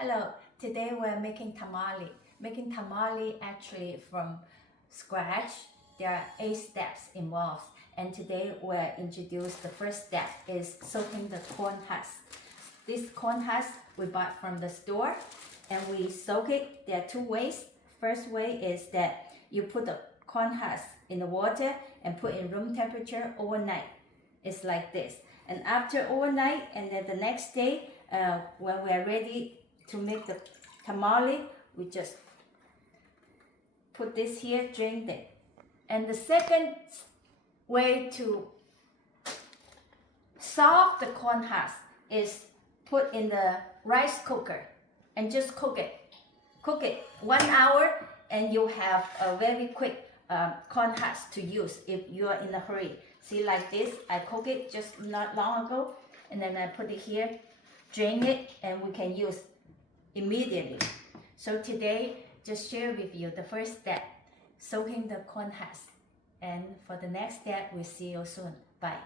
Hello, today we're making tamale. Making tamale actually from scratch. There are 8 steps involved, and today we'll introduce the first step is soaking the corn husk. This corn husk we bought from the store and we soak it. There are 2 ways. First way is that you put the corn husk in the water and put in room temperature overnight. It's like this. And after overnight, and then the next day, when we are ready to make the tamale, we just put this here, drain it. And the second way to solve the corn husk is put in the rice cooker and just cook it. Cook it 1 hour and you have a very quick corn husk to use if you are in a hurry. See, like this, I cook it just not long ago, and then I put it here, drain it, and we can use immediately. So today, just share with you the first step, soaking the corn husk. And for the next step, we'll see you soon. Bye.